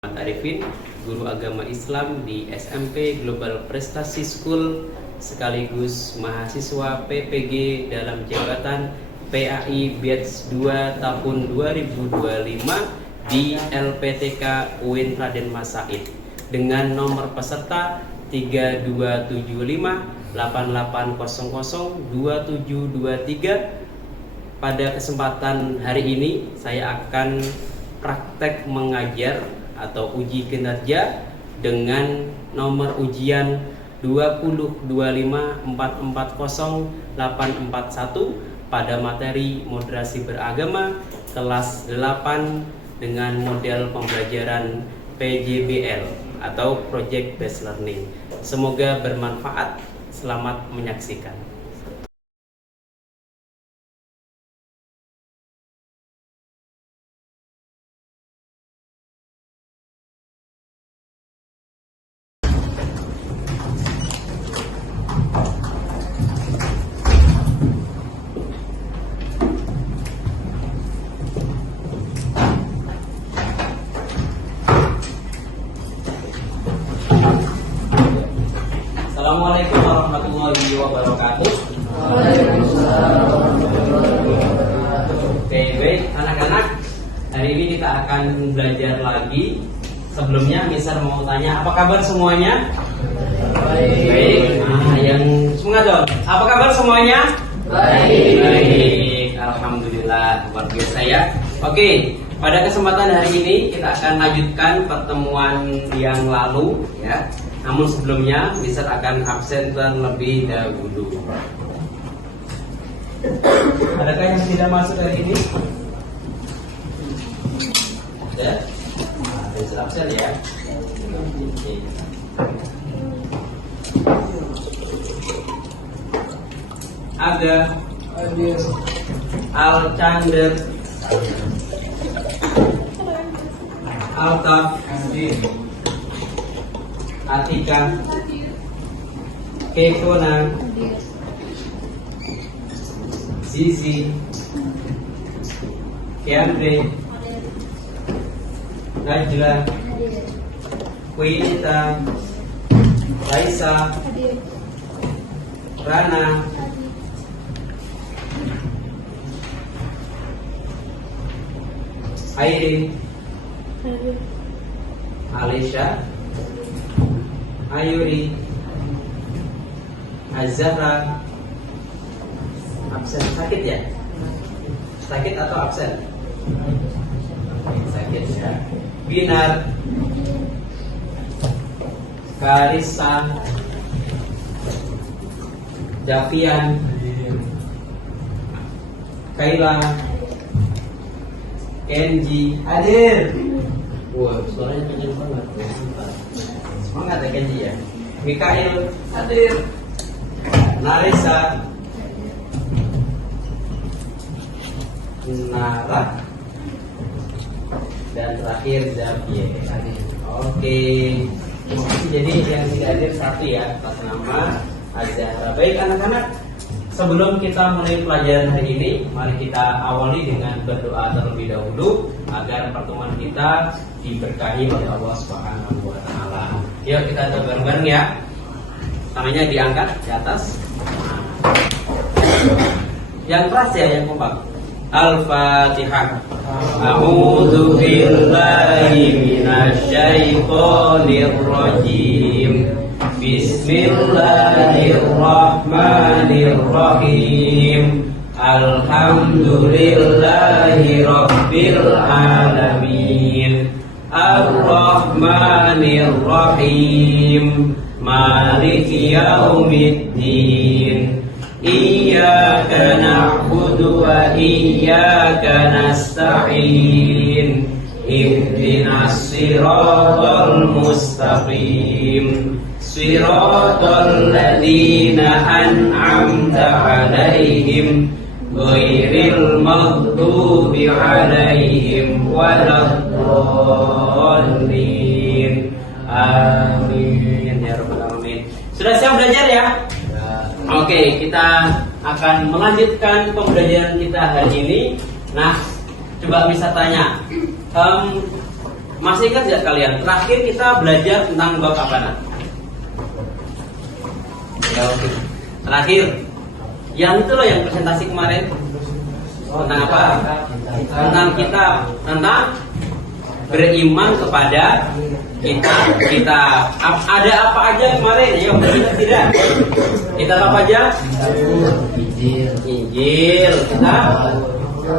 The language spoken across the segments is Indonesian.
Muhammad Arifin, guru agama Islam di SMP Global Prestasi School sekaligus mahasiswa PPG dalam jabatan PAI Batch 2 tahun 2025 di LPTK UIN Raden Mas Said dengan nomor peserta 327588002723. Pada kesempatan hari ini saya akan praktek mengajar atau uji kinerja dengan nomor ujian 20254408441 pada materi moderasi beragama kelas 8 dengan model pembelajaran PJBL atau Project Based Learning. Semoga bermanfaat. Selamat menyaksikan. Assalamualaikum warahmatullahi wabarakatuh. Oke, baik anak-anak. Hari ini kita akan belajar lagi. Sebelumnya Mister mau tanya, apa kabar semuanya? Baik. Yang semangat dong. Apa kabar semuanya? Baik. Alhamdulillah, luar biasa ya. Oke, pada kesempatan hari ini kita akan lanjutkan pertemuan yang lalu ya. Namun sebelumnya, Mister akan absen terlebih dahulu. Adakah yang tidak masuk hari ini? Ada? Mister absen ya. Oke. Aga, Alcander, Altaf, Atika, Kekona, Zizi, Kiamre, Najla, Quinta, Raisa, Rana, Airin, Alisha, Ayuri, Azhara. Absen sakit ya? Sakit atau absen? Sakit ya. Binar, Karissa, Jafian, Kaila, Kenji hadir. Wah, suaranya kenceng banget. Semangat ya Kenji ya. Mikael hadir. Narisa, Nara, dan terakhir Zabier hadir. Oke. Jadi yang tidak hadir satu ya, atas nama Azhara. Baik anak-anak, sebelum kita mulai pelajaran hari ini, mari kita awali dengan berdoa terlebih dahulu agar pertemuan kita diberkahi oleh Allah Subhanahu wa taala. Yuk kita coba bareng-bareng ya. Tangannya diangkat di atas. Yang keras ya, yang kompak. Al-Fatihah. A'udzu billahi minasyaitonir rajim. Bismillahirrahmanirrahim. Alhamdulillahi rabbil alamin. Ar-Rahmanir-Rahim. Maliki yaumiddin. Iyyaka na'budu wa iyyaka nasta'in. Ihdinas siratal mustaqim. Siratal ladzina an'amta 'alaihim ghairil maghdubi 'alaihim waladdallin. Amin ya rabbal alamin. Sudah siap belajar ya? Oke, kita akan melanjutkan pembelajaran kita hari ini. Nah, coba bisa tanya, Masih ingat nggak kalian? Terakhir kita belajar tentang bab apa nak? Terakhir, yang itu loh yang presentasi kemarin. Tentang apa? Tentang kitab, tentang beriman kepada kita. Ada apa aja kemarin? Ayo kita tidak. Kita apa aja? Injil, kitab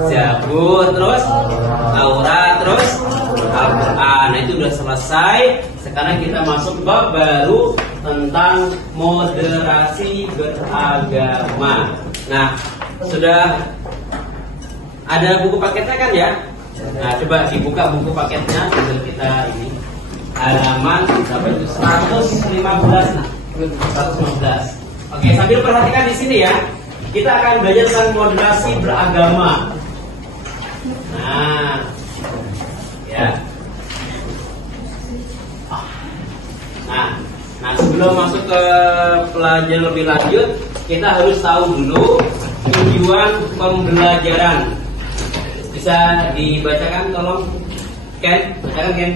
Zabur, terus Taurat, terus Al-Quran. Nah itu udah selesai. Sekarang kita masuk bab baru tentang moderasi beragama. Nah, sudah ada buku paketnya kan ya? Nah, coba dibuka buku paketnya sambil kita ini. Halaman sampai 115. Nah, 115. Oke, sambil perhatikan di sini ya. Kita akan belajar tentang moderasi beragama. Nah, ya. Nah, sebelum masuk ke pelajaran lebih lanjut, kita harus tahu dulu tujuan pembelajaran. Bisa dibacakan tolong, Ken? Bacakan, Ken.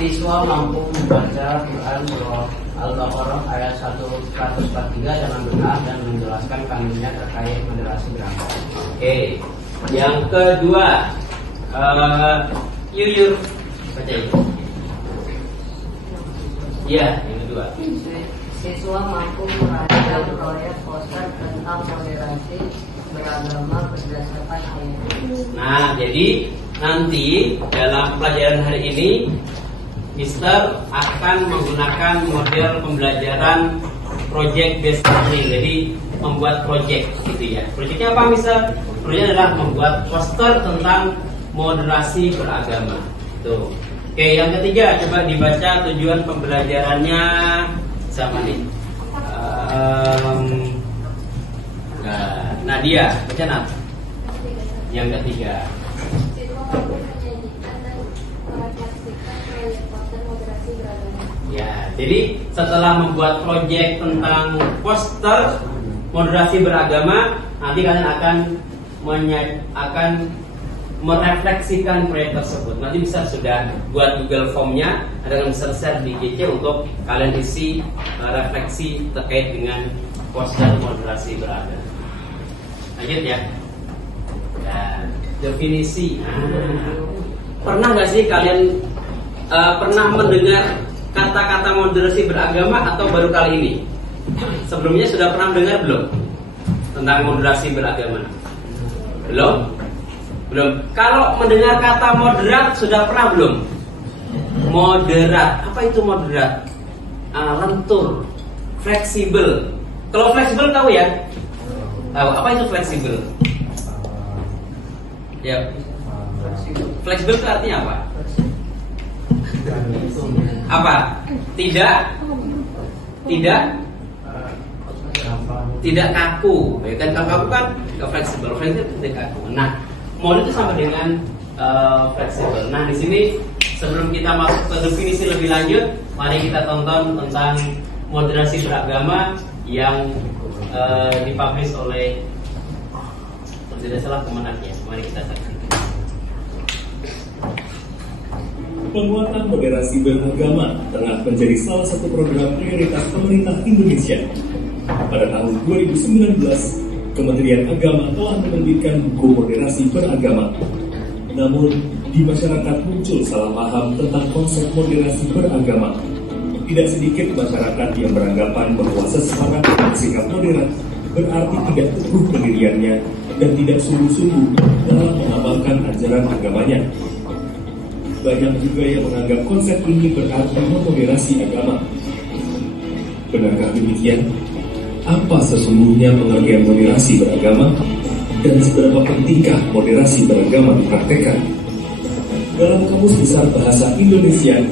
Siswa mampu membaca Quran surah Al-Baqarah ayat 143 dengan benar dan menjelaskan kandungannya terkait moderasi beragama. Oke. Yang kedua, Yuyur, baca itu. Iya, yang kedua. Siswa mampu merancang proyek poster tentang moderasi beragama berdasarkan ayat. Nah, jadi nanti dalam pelajaran hari ini Mister akan menggunakan model pembelajaran project based learning. Jadi membuat project gitu ya. Projectnya apa Mister? Project adalah membuat poster tentang moderasi beragama. Tuh. Oke, yang ketiga coba dibaca tujuan pembelajarannya sama nih. Nadia, baca Nat. Yang ketiga. Ya, jadi setelah membuat proyek tentang poster moderasi beragama, nanti kalian akan merefleksikan proyek tersebut. Nanti bisa sudah buat Google Form-nya, ada yang bisa share di GC untuk kalian isi refleksi terkait dengan poster moderasi beragama. Lanjut ya. Dan definisi. Pernah nggak sih kalian pernah mendengar kata-kata moderasi beragama atau baru kali ini? Sebelumnya sudah pernah dengar belum tentang moderasi beragama? Belum? Belum. Kalau mendengar kata moderat sudah pernah belum? Moderat. Apa itu moderat? Lentur, fleksibel. Kalau fleksibel tahu ya? Tahu. Apa itu fleksibel? Ya. Fleksibel itu artinya apa? Apa? Tidak kaku. Ya kan kalau kaku kan nggak fleksibel. Fleksibel tidak kaku. Nah, model itu sama dengan fleksibel. Nah, di sini sebelum kita masuk ke definisi lebih lanjut, mari kita tonton tentang moderasi beragama yang dipublish oleh tidak salah kemenaknya. Mari kita saksikan. Penguatan moderasi beragama tengah menjadi salah satu program prioritas pemerintah Indonesia. Pada tahun 2019, Kementerian Agama telah menerbitkan buku moderasi beragama. Namun, di masyarakat muncul salah paham tentang konsep moderasi beragama. Tidak sedikit masyarakat yang beranggapan bahwa seseorang dengan sikap moderat berarti tidak teguh pendiriannya dan tidak sungguh-sungguh dalam mengamalkan ajaran agamanya. Banyak juga yang menganggap konsep ini berarti memoderasi agama. Benarkah demikian? Apa sesungguhnya pengertian moderasi beragama? Dan seberapa pentingkah moderasi beragama dipraktekkan? Dalam Kamus Besar Bahasa Indonesia,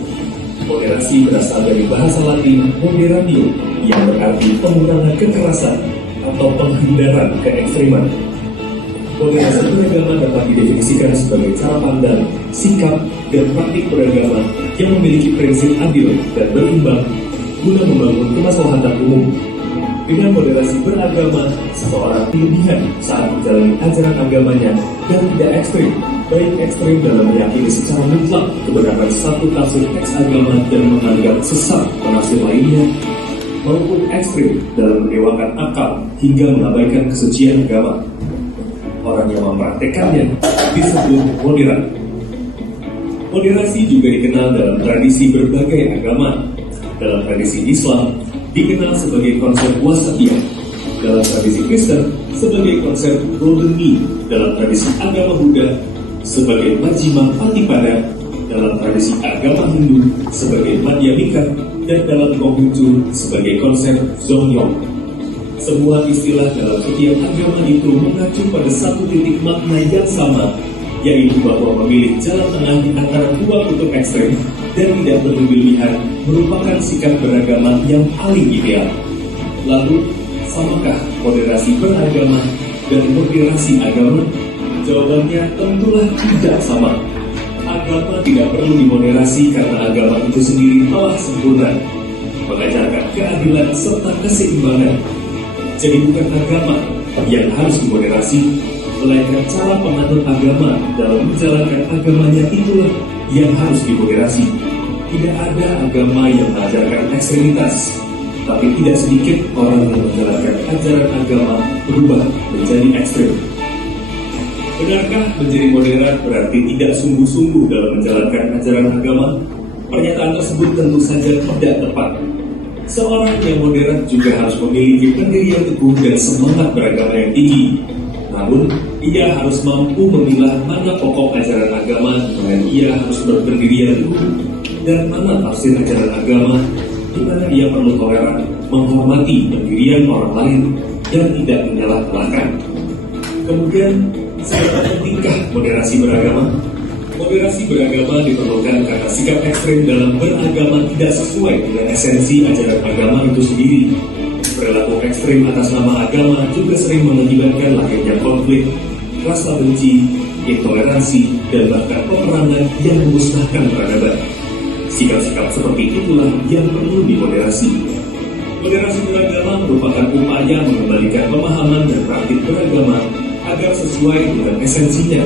moderasi berasal dari bahasa Latin moderatio, yang berarti pengurangan kekerasan atau penghindaran keekstreman. Moderasi beragama dapat didefinisikan sebagai cara pandang, sikap, dan praktik beragama yang memiliki prinsip adil dan berimbang guna membangun kemaslahatan umum. Dengan moderasi beragama, seseorang kelebihan saat menjalani ajaran agamanya dan tidak ekstrim, baik ekstrem dalam meyakini secara mutlak kebenaran satu tafsir teks agama dan menganggap sesat penafsir lainnya, maupun ekstrem dalam mendewakan akal hingga mengabaikan kesucian agama. Orang yang mempraktekannya disebut moderat. Moderasi juga dikenal dalam tradisi berbagai agama. Dalam tradisi Islam dikenal sebagai konsep wasatiyah, dalam tradisi Kristen sebagai konsep golden mean, dalam tradisi agama Buddha sebagai majjhima patipada, dalam tradisi agama Hindu sebagai madhyamika, dan dalam Konghucu sebagai konsep zongyong. Semua istilah dalam setiap agama itu mengacu pada satu titik makna yang sama, yaitu bahwa memilih jalan tengah di antara dua kutub ekstrem dan tidak berlebihan merupakan sikap beragama yang paling ideal. Lalu, samakah moderasi beragama dan moderasi agama? Jawabannya tentulah tidak sama. Agama tidak perlu dimoderasi karena agama itu sendiri telah sempurna, mengajarkan keadilan serta keseimbangan. Jadi bukan agama yang harus dimoderasi, melainkan cara penganut agama dalam menjalankan agamanya itulah yang harus dimoderasi. Tidak ada agama yang mengajarkan ekstremitas, tapi tidak sedikit orang yang menjalankan ajaran agama berubah menjadi ekstrem. Benarkah menjadi moderat berarti tidak sungguh-sungguh dalam menjalankan ajaran agama? Pernyataan tersebut tentu saja tidak tepat. Seorang yang moderat juga harus memiliki pendirian teguh dan semangat beragama yang tinggi. Namun, ia harus mampu memilah mana pokok ajaran agama dengan ia harus berpendirian teguh dan mana tafsir ajaran agama di mana ia perlu toleran, menghormati pendirian orang lain dan tidak menyalah-nyalahkan. Kemudian, seberapa pentingkah moderasi beragama? Moderasi beragama diperlukan karena sikap ekstrem dalam beragama tidak sesuai dengan esensi ajaran agama itu sendiri. Perilaku ekstrem atas nama agama juga sering mengakibatkan lahirnya konflik, rasa benci, intoleransi, dan bahkan peperangan yang memusnahkan peradaban. Sikap-sikap seperti itulah yang perlu dimoderasi. Moderasi beragama merupakan upaya mengembalikan pemahaman dan praktik beragama agar sesuai dengan esensinya,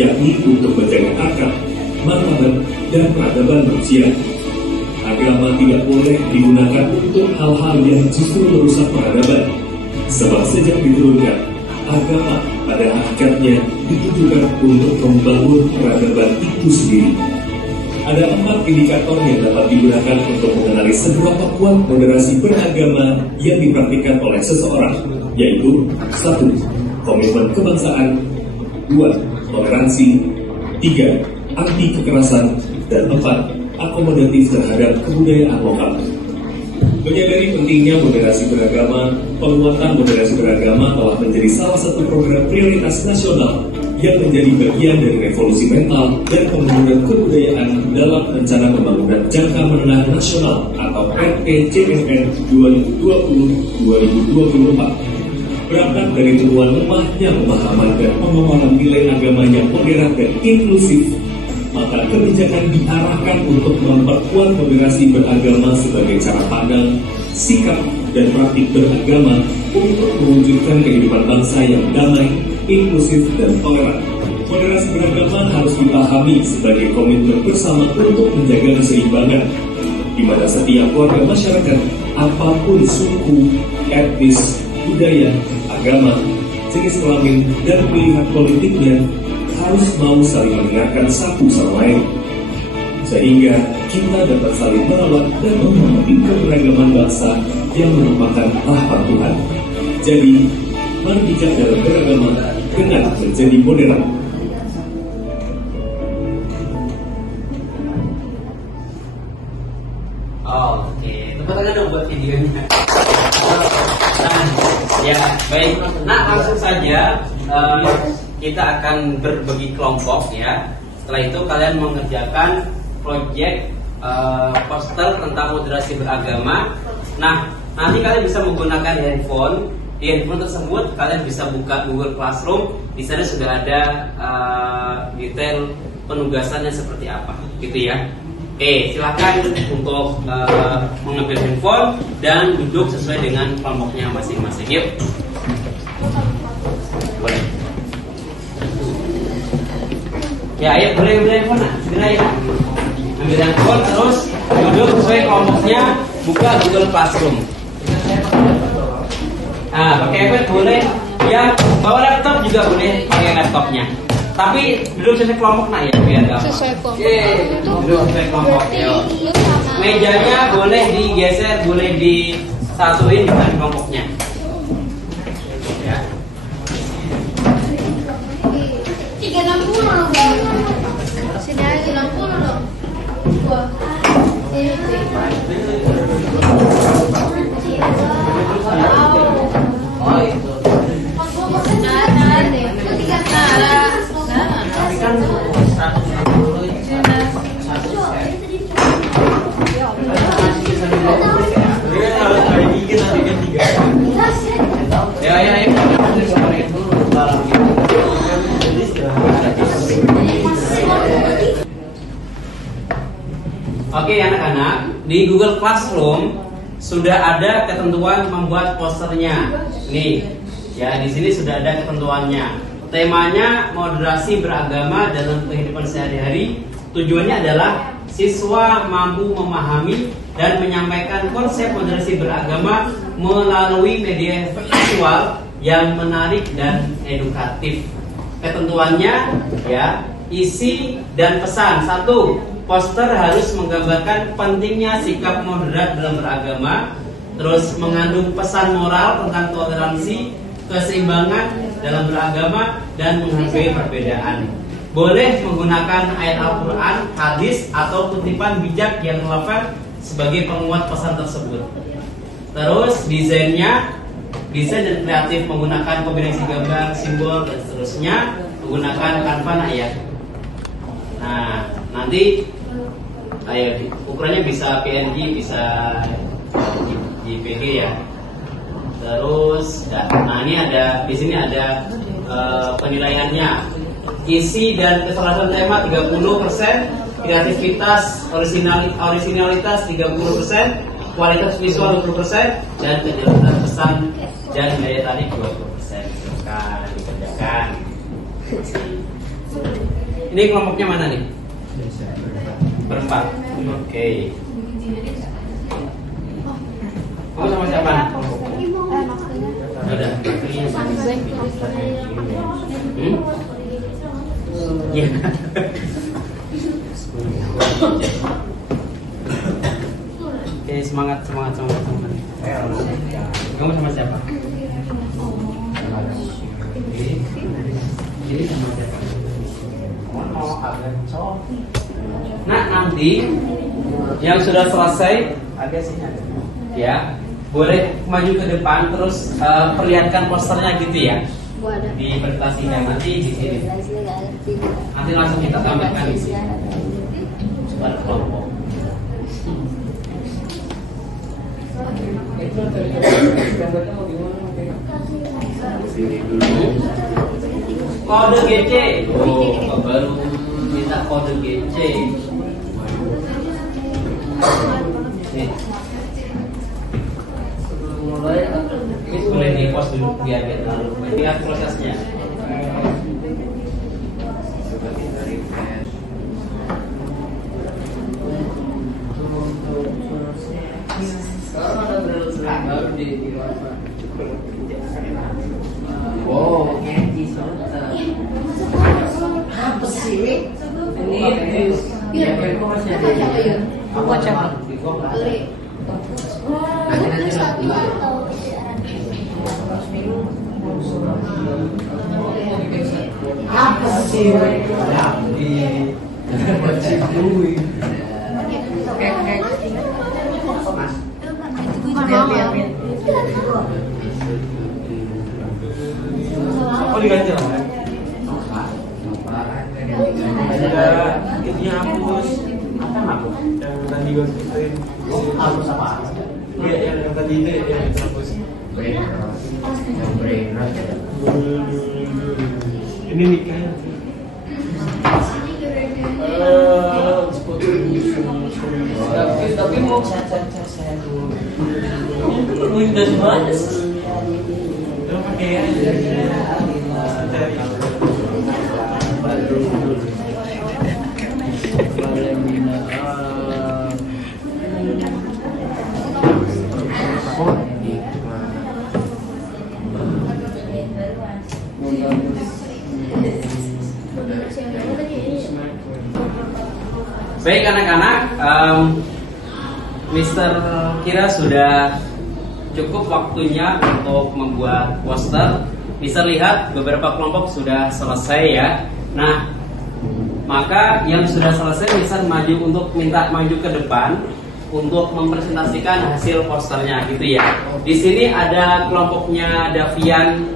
yakni untuk menjaga akal, martabat, dan peradaban manusia. Agama tidak boleh digunakan untuk hal-hal yang justru merusak peradaban, sebab sejak diturunkan, agama pada hakikatnya ditujukan untuk membangun peradaban itu sendiri. Ada 4 indikator yang dapat digunakan untuk mengenali seberapa kuat moderasi beragama yang dipraktikkan oleh seseorang, yaitu 1. Komitmen kebangsaan, 2. Toleransi, 3. Anti kekerasan, dan 4. Akomodatif terhadap kebudayaan lokal. Menyadari pentingnya moderasi beragama, penguatan moderasi beragama telah menjadi salah satu program prioritas nasional yang menjadi bagian dari revolusi mental dan pembangunan kebudayaan dalam Rencana Pembangunan Jangka Menengah Nasional atau RPJMN 2020-2024. Berangkat dari temuan lemahnya pemahaman dan pemahaman nilai agama yang moderat dan inklusif, maka kebijakan diarahkan untuk memperkuat moderasi beragama sebagai cara pandang, sikap, dan praktik beragama untuk mewujudkan kehidupan bangsa yang damai, inklusif, dan toleran. Moderasi beragama harus dipahami sebagai komitmen bersama untuk menjaga keseimbangan, di mana setiap warga masyarakat, apapun suku, etnis, budaya, agama, jenis kelamin, dan pilihan politiknya, harus mau saling mendengarkan satu sama lain, sehingga kita dapat saling merawat dan menghormati keberagaman bangsa yang merupakan rahmat Tuhan. Jadi, mari bijak dalam beragama dengan menjadi moderat. Oke, tepuk tangan dong buat videonya. Ya, baik. Nah, langsung saja kita akan berbagi kelompok ya. Setelah itu kalian mengerjakan proyek poster tentang moderasi beragama. Nah, nanti kalian bisa menggunakan handphone. Di handphone tersebut kalian bisa buka Google Classroom. Di sana sudah ada detail penugasannya seperti apa, gitu ya. Oke, silakan untuk mengambil handphone dan duduk sesuai dengan kelompoknya masing-masing. Yuk. Boleh. Ya, ayo boleh handphone nak, segera ya. Ambil handphone terus duduk sesuai kelompoknya, buka Google Classroom. Pakai iPad boleh, yang bawa laptop juga boleh pakai laptopnya. Tapi duduk sesuai kelompok nak ya, biar gampang. Sesuai kelompok. Duduk sesuai kelompok. Yo. Mejanya boleh digeser, boleh disatuin dengan kelompoknya. Ya. 360 dong. Sini aja 60 dong. Wah. Oh itu. Nah, deh. Itu 3 cara. Tapi kan 160 itu satu set. Ya. Oke anak-anak, di Google Classroom sudah ada ketentuan membuat posternya. Nih, ya di sini sudah ada ketentuannya. Temanya moderasi beragama dalam kehidupan sehari-hari. Tujuannya adalah siswa mampu memahami dan menyampaikan konsep moderasi beragama melalui media visual yang menarik dan edukatif. Ketentuannya ya, isi dan pesan. 1. Poster harus menggambarkan pentingnya sikap moderat dalam beragama, terus mengandung pesan moral tentang toleransi, keseimbangan dalam beragama, dan menghargai perbedaan. Boleh menggunakan ayat Al-Quran, hadis, atau kutipan bijak yang relevan sebagai penguat pesan tersebut. Terus desain dan kreatif menggunakan kombinasi gambar, simbol, dan seterusnya, menggunakan Canva ya. Nah, nanti ukurannya bisa PNG, bisa JPG ya. Terus, nah ini ada di sini ada penilaiannya. Isi dan keselarasan tema 30%, kreativitas originalitas 30%, kualitas visual 20%, dan kejelasan pesan dan daya tarik 20%. Silakan dikerjakan. Ini kelompoknya mana nih? Berempat. Oke. Kamu sama siapa? Udah. Iya. Oke, semangat. Kamu sama siapa? Ini sama siapa? Nah, nanti yang sudah selesai agak sini ya, boleh maju ke depan terus perlihatkan posternya gitu ya. Di presentasinya nanti di sini. Nanti langsung kita tampilkan di sini. Pada kelompok. Kode GC. Oh, baru minta kode GC. Nih. Mulai boleh di post dulu biar kita lihat prosesnya. Oh, apa sih? Ini aku coba. Apa sih? Oh diganti lah. Ada ini hapus. Apa? Yang tadi gue ceritain. Hapus apa? Iya yang tadi itu yang hapus. Ini nikahnya. Tapi mau saya dulu. Windows mana sih? Lo pakai aja. Baik anak-anak, Mister kira sudah cukup waktunya untuk membuat poster. Bisa lihat beberapa kelompok sudah selesai ya. Nah, maka yang sudah selesai bisa maju untuk minta maju ke depan untuk mempresentasikan hasil posternya gitu ya. Di sini ada kelompoknya Davian,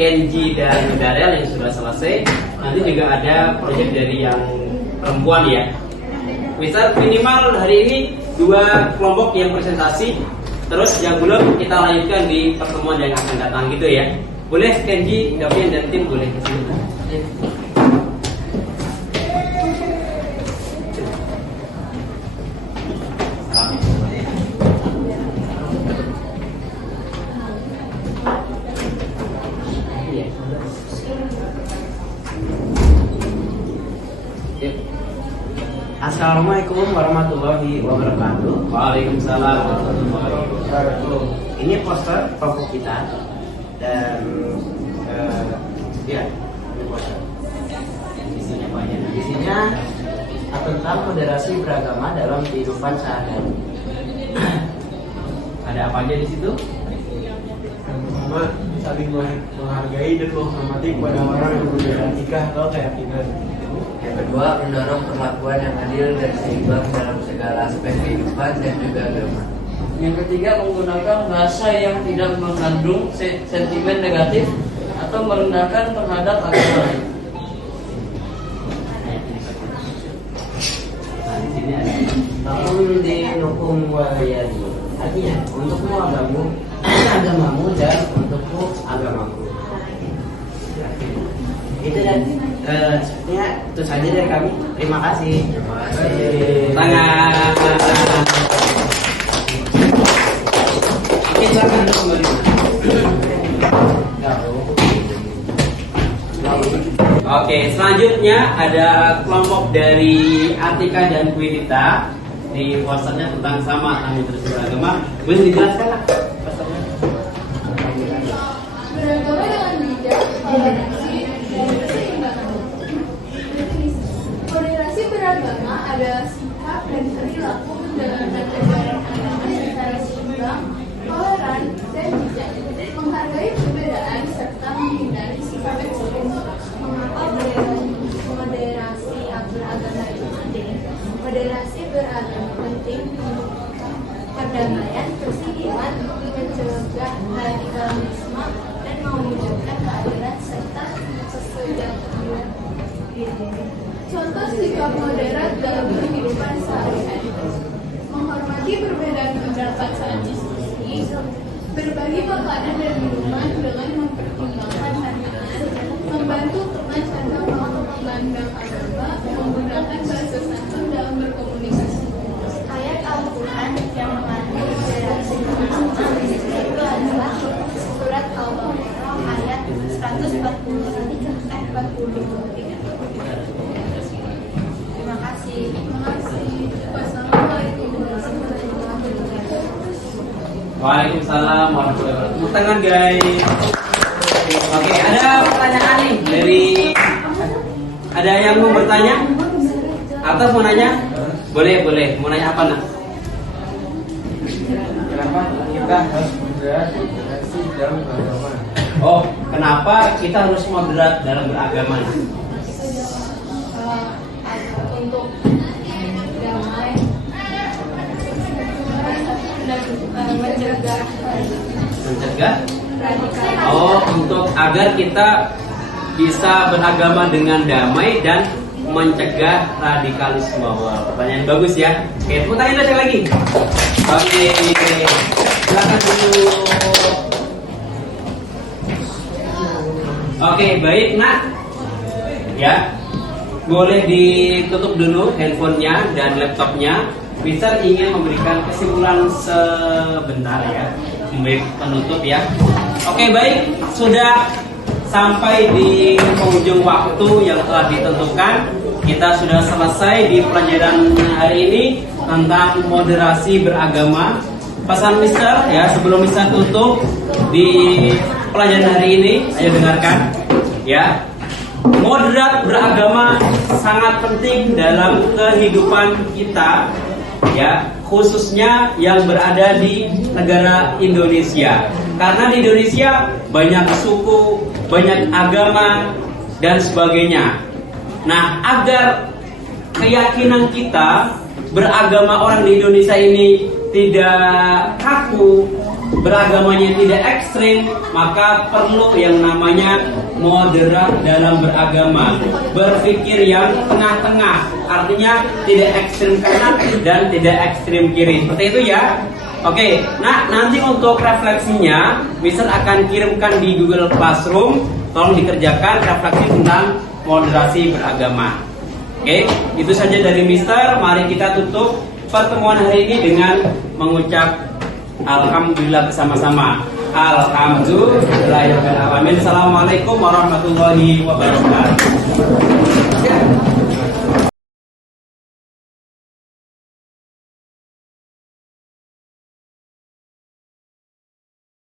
Kenji dan Darel yang sudah selesai. Nanti juga ada proyek dari yang perempuan ya. Misal minimal hari ini 2 kelompok yang presentasi. Terus yang belum kita lanjutkan di pertemuan yang akan datang gitu ya. Boleh Kenji, Davian dan tim boleh ke sini. Assalamualaikum warahmatullahi wabarakatuh. Waalaikumsalam warahmatullahi wabarakatuh. Ini poster kelompok kita dan ya ini poster. Isinya banyak. Isinya tentang moderasi beragama dalam kehidupan sehari-hari. Ada apa aja di situ? Yang pertama, saling menghargai dan menghormati kepada orang yang berbeda etika atau keyakinan. Yang kedua, mendorong perlakuan yang adil dan seimbang dalam segala aspek kehidupan dan juga agama. Yang ketiga, menggunakan bahasa yang tidak mengandung sentimen negatif atau merendahkan terhadap agama lain. Nah, di sini ada namun di hukum wayani. Artinya untukmu agamamu dan untukku agamaku. Itu dan sepertinya itu saja dari kami. Terima kasih. Tangan. Oke, silakan kembali. Oke, selanjutnya ada kelompok dari Atika dan Kwinita. Di posternya tentang sama moderasi beragama. Boleh dijelaskan lah posternya? Beragama dengan bijak, toleransi, dan keseimbangan. Moderasi beragama adalah sikap dan perilaku menjalankan ajaran agama secara seimbang, toleran, dan bijak, menghargai perbedaan serta menghindari sikap ekstrim. Mengapa moderasi beragama itu penting? Moderasi beragama penting untuk perdamaian, persatuan, mencegah radikalisme, dan mewujudkan keadilan serta kesejahteraan. Contoh sikap moderat dalam kehidupan sehari-hari: menghormati perbedaan pendapat saat diskusi, berbagi makanan dan minuman dengan mempertimbangkan harganya, membantu teman tanpa memandang agama, menggunakan bahasa santun dalam berkomunikasi. Ayat Al-Quran yang mengandung moderasi beragama itu adalah surat Al-Baqarah ayat 140. Terima kasih. Wassalamualaikum warahmatullahi wabarakatuh. Waalaikumsalam warahmatullahi wabarakatuh. Tepuk tangan guys. Oke, ada pertanyaan nih dari ada yang mau bertanya atau mau nanya? Boleh. Mau nanya apa nak? Kenapa kita harus moderasi dalam beragama? Oh, kenapa kita harus moderat dalam beragama? Untuk damai dan Mencegah? radikalisme. Oh, untuk agar kita bisa beragama dengan damai dan mencegah radikalisme. Wah, pertanyaan bagus ya. Oke, tepuk tangan lagi. Oke, silakan dulu. Oke, baik nak. Ya, boleh ditutup dulu handphonenya dan laptopnya. Mister ingin memberikan kesimpulan sebentar ya, sebagai penutup ya. Oke, baik, sudah sampai di penghujung waktu yang telah ditentukan. Kita sudah selesai di pelajaran hari ini tentang moderasi beragama. Pesan Mister ya, sebelum Mister tutup di pelajaran hari ini, ayo dengarkan ya. Moderat beragama sangat penting dalam kehidupan kita, ya, khususnya yang berada di negara Indonesia. Karena di Indonesia banyak suku, banyak agama dan sebagainya. Nah, agar keyakinan kita beragama orang di Indonesia ini tidak kaku, beragamanya tidak ekstrim, maka perlu yang namanya moderat dalam beragama, berpikir yang tengah-tengah, artinya tidak ekstrim kanan dan tidak ekstrim kiri, seperti itu ya. Oke, nah nanti untuk refleksinya Mister akan kirimkan di Google Classroom. Tolong dikerjakan refleksi tentang moderasi beragama. Oke, itu saja dari Mister. Mari kita tutup pertemuan hari ini dengan mengucap alhamdulillah bersama-sama. Alhamdulillahirabbil alamin. Assalamualaikum warahmatullahi wabarakatuh.